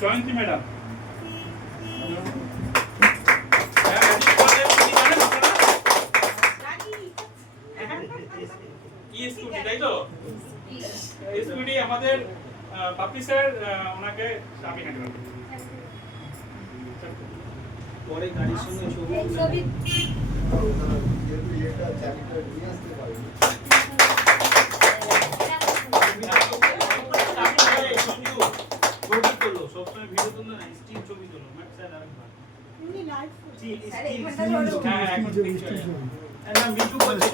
জয়ন্তী madam. Scooty তাই তো? Scooty আমাদের পাপড়ি স্যার ওনাকে চাবি হাতে রাখবেন। পরে গাড়ির সঙ্গে ছবি যেহেতু এটা চাবিটা নিয়ে আসতে পারবে। সবসময় ভিডিও তুললে না, স্টিল ছবি তোলো। ম্যাম স্যার আরেকবার উনি লাইভ স্টিল হ্যাঁ এখন পিকচার না মিঠু করছে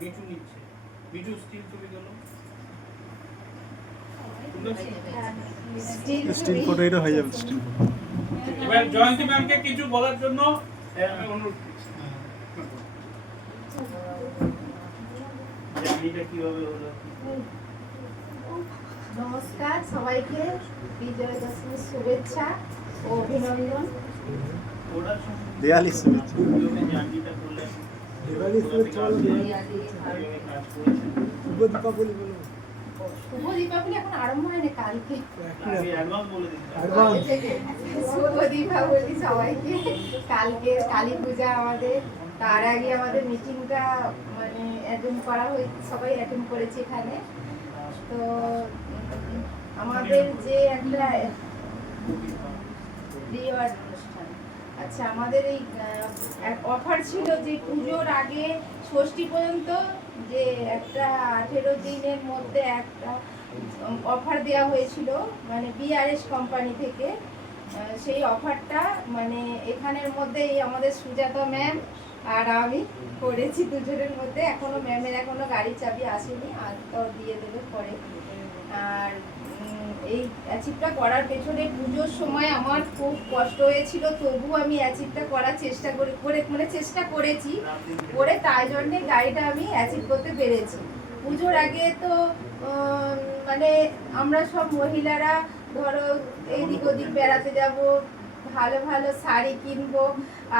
মিঠু নিচ্ছে মিঠু স্টিল ছবি তোলো। স্টিল ফটো এটা হয়ে যাবে স্টিল ফটো। এবার জয়ন্তী ম্যামকে কিছু বলার জন্য আমি অনুরোধ করছি। জার্নিটা কিভাবে হলো? নমস্কার সবাইকে, বিজয়া দশমীর শুভেচ্ছা ও অভিনন্দন। দেয়ালি শুভেচ্ছা। জার্নিটা করলেন দেয়ালি শুভেচ্ছা। শুভ দীপাবলি বলো। শুভ দীপাবলি এখন আরম্ভ হয়নি, কালকে অ্যাডভান্স বলে দিন। শুভ দীপাবলি সবাইকে। কালকে কালী পূজা আমাদের, তার আগে আমাদের মিটিংটা মানে অ্যাটেন্ড করা হয়েছে, সবাই অ্যাটেন্ড করেছে এখানে। তো আমাদের যে একটা রিওয়ার্ড অনুষ্ঠান, আচ্ছা আমাদের এই অফার ছিল যে পুজোর আগে ষষ্ঠী পর্যন্ত যে একটা 18 দিনের মধ্যে একটা অফার দেওয়া হয়েছিল মানে বিআরএস কোম্পানি থেকে। সেই অফারটা মানে এখানের মধ্যে এই আমাদের সুজাতা ম্যাম আর আমি করেছি দুজনের মধ্যে। এখনো ম্যামের এখনো গাড়ির চাবি আসেনি, আর তো দিয়ে দেবে পরে। আর এই অ্যাচিভটা করার পেছনে পুজোর সময় আমার খুব কষ্ট হয়েছিল, তবু আমি অ্যাচিভটা করার চেষ্টা চেষ্টা করেছি করে, তাই জন্যে গাড়িটা আমি অ্যাচিভ করতে পেরেছি। পুজোর আগে তো মানে আমরা সব মহিলারা ধরো এদিক ওদিক বেড়াতে যাব, ভালো ভালো শাড়ি কিনবো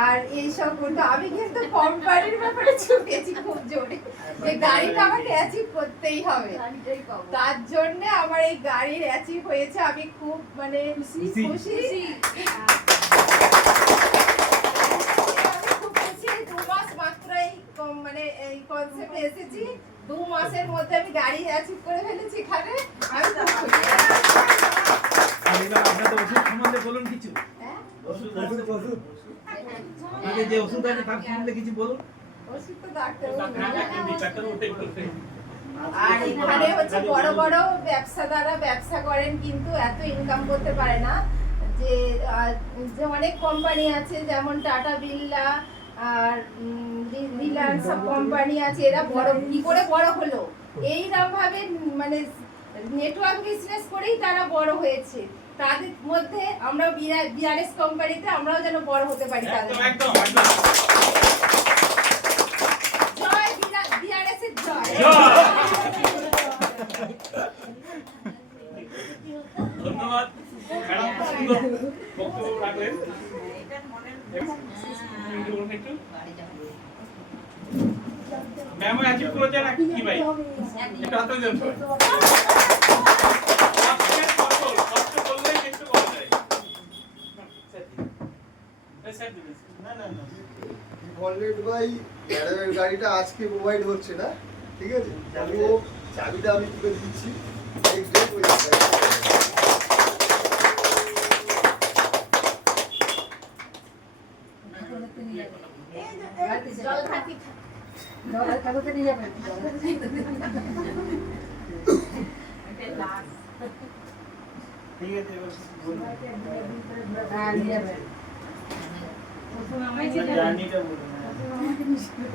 আর এইসব, কিন্তু আমি কিন্তু কোম্পানির ব্যাপারে ছুটেছি খুব জোরে যে গাড়িটা আমাকে অ্যাচিভ করতেই হবে। তার জন্য আমার এই গাড়ির অ্যাচিভ হয়েছে, আমি খুব মানে খুশি। আমি খুব খুশি। 2 মাস মাত্র এই মানে এই কনসেপ্টে এসেছি, 2 মাসের মধ্যে আমি গাড়ি অ্যাচিভ করে ফেলেছি এখানে। আমি খুব খুশি। আপনাদের ওষুধ সম্বন্ধে বলুন কিছু। আপনাদের যে ওষুধ আছে তার সম্বন্ধে কিছু বলুন। ওষুধ তো ডাক্তার। আর এখানে হচ্ছে বড় বড় ব্যবসাদাররা ব্যবসা করেন কিন্তু এত ইনকাম করতে পারে না। যে অনেক কোম্পানি আছে যেমন টাটা বিড়লা আর রিলায়েন্স সব কোম্পানি আছে, এরা বড় কি করে বড় হলো এইরকম ভাবে মানে নেটওয়ার্ক বিজনেস করেই তারা বড় হয়েছে। তাদের মধ্যে আমরা বিআরএস কোম্পানিতে আমরাও যেন বড় হতে পারি। তাদের জয় বিআরএস এর জয়। ধন্যবাদ ম্যাডাম, সুন্দর বক্তব্য রাখলেন। ম্যামও অ্যাচিভ করেছে নাকি কি ভাই? এটা হাতে দেন সবাই। ভাই ম্যাডামের গাড়িটা আজকে প্রোভাইড হচ্ছে না, ঠিক আছে? চাবিটা আমি তুলে দিচ্ছি।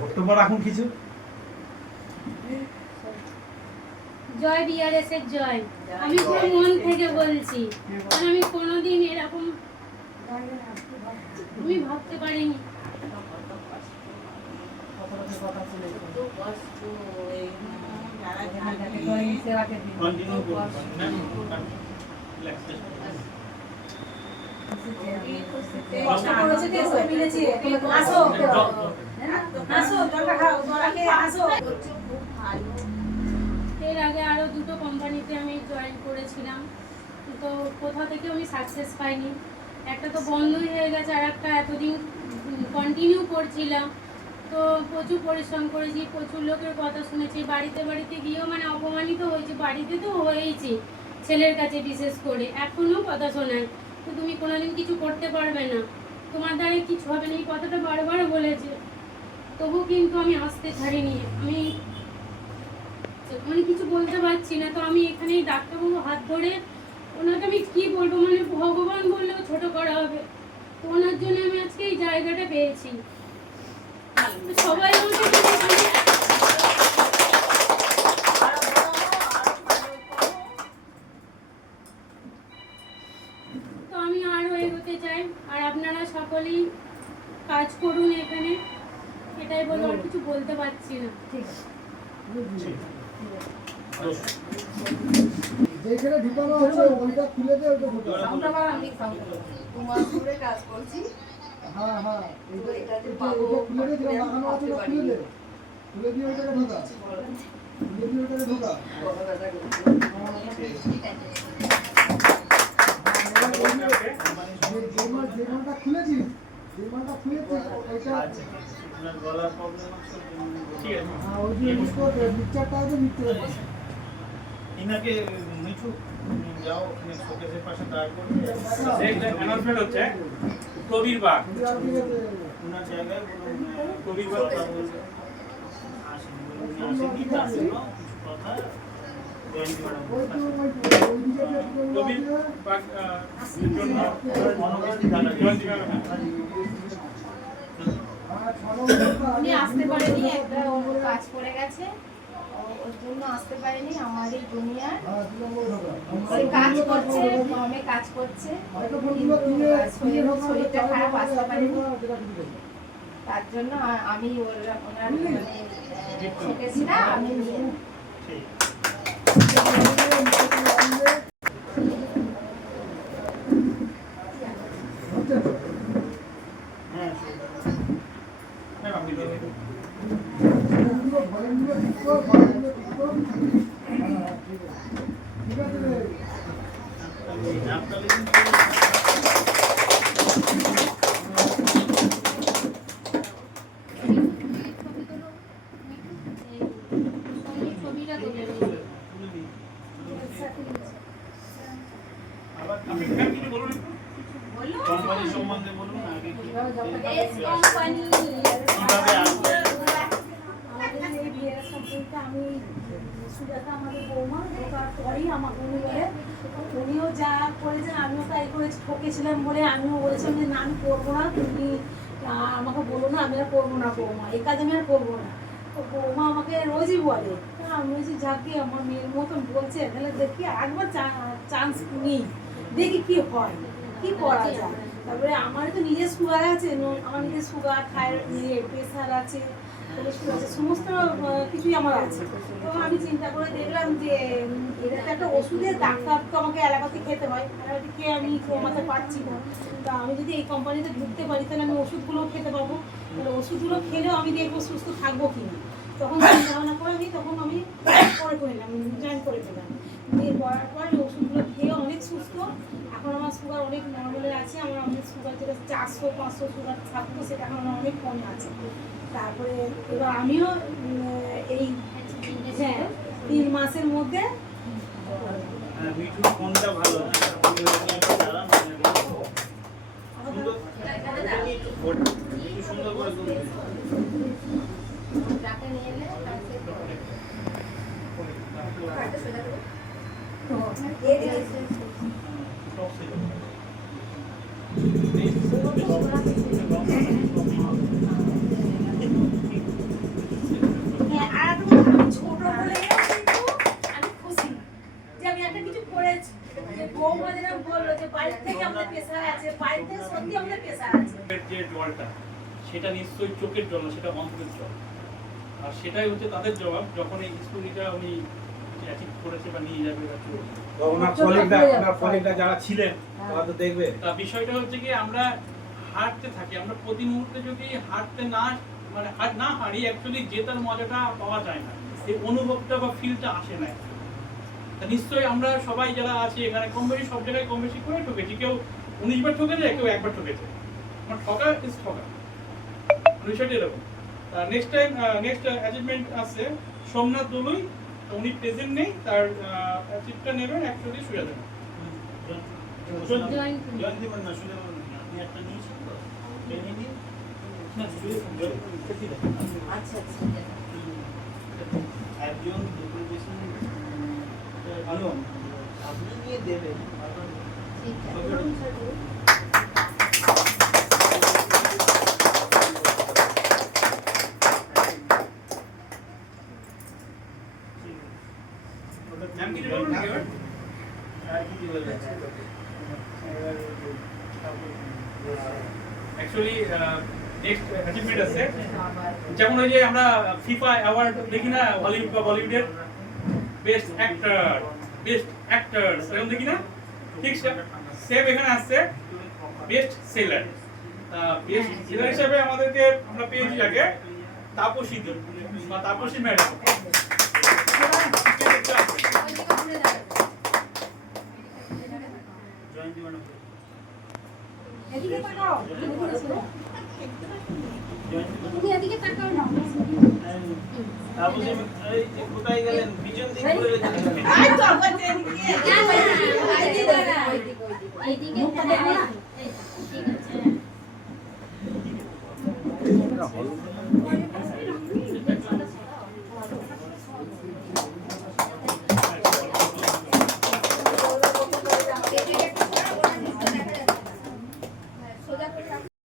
বক্তব্য রাখুন কিছু। জয় বিআরএস এর জয়। আমি খুব মন থেকে বলছি, কারণ আমি কোনোদিন এরকম আমি ভাবতে পারিনি। এর আগে আরও 2টো কোম্পানিতে আমি জয়েন করেছিলাম, তো কোথা থেকে আমি সাকসেস পাইনি। একটা তো বন্ধই হয়ে গেছে, আর একটা এতদিন কন্টিনিউ করছিলাম। তো প্রচুর পরিশ্রম করেছি, প্রচুর লোকের কথা শুনেছি, বাড়িতে বাড়িতে গিয়েও মানে অপমানিত হয়েছি, বাড়িতে তো হয়েইছি ছেলের কাছে বিশেষ করে। এখনও কথা শোনায় তো তুমি কোনোদিন কিছু করতে পারবে না, তোমার দ্বারা কিছু হবে না, এই কথাটা বারবার বলেছে। তবু কিন্তু আমি আসতে ছাড়িনি, আমি মানে কিছু বলতে পারছি না। তো আমি এখানেই ডাক্তারবাবু হাত ধরে ওনাকে আমি কি বলবো, মানে ভগবান বললেও ছোট করা হবে। তো ওনার জন্য আমি আজকে এই জায়গাটা পেয়েছি। সবাই আমাকে তো আমি আরো এগোতে চাই, আর আপনারা সকলেই কাজ করুন এখানে, এটাই বলবো, আর কিছু বলতে পারছি না। ঠিক আছে। যেখানে ঢুকানো আছে ওইটা খুলে দে, ওইটা ঢুকা। সাউন্ডটা বাড়া, আমি সাউন্ডটা 2 মাস ধরে কাজ করছি। হ্যাঁ হ্যাঁ, তো এটা যে এটা পাবো খুলে দে, যেটা লাগানো আছে ওটা খুলে দে, খুলে দিয়ে ওইটাকে ঢোকা, খুলে দিয়ে ওইটাকে ঢোকা। কথাটা করছি। ঠিক আছে। যে মালটা খুলেছিস, যে মালটা খুলেছিস ওইটা আপনার গলার প্রবলেম আছে, ঠিক আছে। হ্যাঁ, ওই যে মিক্সচারটা আছে, মিক্সচার ইনাকে মিঠু যাও ওখানে শোকেসের পাশে দাঁড় করবে, অ্যানাউন্সমেন্ট হচ্ছে প্রবীর বাগ ওনার জায়গায় বলুন প্রবীর বাগ কথা বলবে। আসেন আসেন তার জন্য কিছু কথা জয়েন্ট ম্যাডাম প্রবীর বাগ জন্য জয়ন্তী ম্যাডাম উনি আসতে পারেনি, একটা ওর কাজ পড়ে গেছে, ওর জন্য আসতে পারেনি। আমার এই দুনিয়ার সে কাজ করছে, ফর্মে কাজ করছে, কিন্তু শরীরটা খারাপ, আসতে পারেনি। তার জন্য আমি ওনার মানে শোকেসটা আমি নিয়ে ঠিক হ্যাঁ ম্যাম আপনি দিয়ে দিন। ঠিক আছে রে। আপনার ছবিটা তোলে আবার আপনি ম্যাম কিছু বলুন একটু। কোম্পানি সম্বন্ধে বলুন আগে কি কোম্পানি কিভাবে আসবে। আমাদের এই বিয়ের সম্পর্কে আমি সুজাতা আমাদের বৌমা ঢোকার পরেই আমাকে উনি বলে, উনিও যা করেছেন আমিও তাই করেছি, ঠকেছিলাম বলে আমিও বলেছিলাম যে না আমি করবো না, তুমি আমাকে বলো না, আমি আর করবো না বৌমা, এই কাজ আমি আর করবো না। তো বৌমা আমাকে রোজই বলে, আমি বলছি যাকে আমার মেয়ের মতন বলছে, তাহলে দেখি একবার চান্স নিই, দেখি কি হয়, কি করা যায়। তারপরে আমার তো নিজের সুগার আছে, আমার নিজের সুগার, থাইরয়েড, প্রেশার আছে, কোলেস্ট্রল আছে, সমস্ত কিছুই আমার আছে। তো আমি চিন্তা করে দেখলাম যে এটা তো একটা ওষুধের, ডাক্তার তো আমাকে এলাকাতে খেতে হয়, এলাকাতে খেয়ে আমি কমাতে পারছি না। তা আমি যদি এই কোম্পানিতে ঢুকতে পারি তাহলে আমি ওষুধগুলোও খেতে পাবো, তাহলে ওষুধগুলো খেলেও আমি দেখবো সুস্থ থাকবো কিনা। তখন চিন্তা ভাবনা করে আমি করে নিলাম, জয়েন করে দিলাম। দিয়ে করার পর ওষুধগুলো খেয়ে অনেক সুস্থ। এখন আমার সুগার অনেক নর্মালে আছে, আমার অনেক সুগার যেটা 400-500 সুগার থাকতো সেটা এখন আমার অনেক কমে আছে। তারপরে এবার আমিও এই 3 মাসের মধ্যে মিঠু কোনটা ভালো সুন্দর করে ডাক্তার নিয়ে এলে ছোট বলেও কিন্তু আমি খুশি যে আমি একটা কিছু করেছি। যে বৌমা যেরকম বললো যে বাড়ির থেকে আমাদের প্রেশার আছে, বাড়ির থেকে সত্যি আমাদের প্রেশার আছে। যে জলটা সেটা নিশ্চয়ই চোখের জল না, সেটা অন্তরের জল। আর সেটাই হচ্ছে তাদের জবাব যখন এই স্টোরিটা উনি অ্যাচিভ করেছে বা নিয়ে যাবে বা চলবে। ওনার কলিগরা যারা ছিলেন তারা তো দেখবে। তা বিষয়টা হচ্ছে কি আমরা হাঁটতে থাকি, আমরা প্রতি মুহূর্তে যদি হাঁটতে না মানে না হারি অ্যাকচুয়ালি জেতার মজাটা পাওয়া যায় না। এই অনুভবটা বা ফিলটা আসে না। তা নিশ্চয়ই আমরা সবাই যারা আছি এখানে কম বেশি সব জায়গায় কম বেশি করে ঠকেছি, কেউ 19 বার ঠকেছে, কেউ একবার ঠকেছে। আমার ঠকা ইজ ঠকা, বিষয়টা এরকম। নেক্সট টাইম নেক্সট অ্যাচিভমেন্ট আছে সোমনাথ দলুই, উনি প্রেজেন্ট নেই, তার অ্যাচিভটা নেবেন 100 দিয়ে শুয়ে দেবেন। জয়ন্তী মান্না শুনে আপনি একটা নিয়েছেন তো ট্রেনিং নিয়ে না জয়ন্তী আচ্ছা আচ্ছা একজন দুটো পেশেন্ট নিয়ম আপনি নিয়ে দেবেন ঠিক আছে ম্যাম কিছু বলবেন নাকি এবার? অ্যাকচুয়ালি নেক্সট অ্যাচিভমেন্ট আছে, যেমন ওই যে আমরা ফিফা অ্যাওয়ার্ড দেখি না হলিউড বা বলিউডের, বেস্ট অ্যাক্টর এরকম দেখি না, ঠিক সেম এখানে আসছে বেস্ট সেলার। বেস্ট সেলার হিসেবে আমাদেরকে আমরা পেয়েছি আগে তাপসী দি বা তাপসী ম্যাডাম। জয়ন্তী ম্যাডাম এদিকে তাকাও তুমি এদিকে তাকাও না তারপর এই কোথায় গেলেন পিছন দিকে ঘুরে গেলেন এইদিকে ঠিক আছে।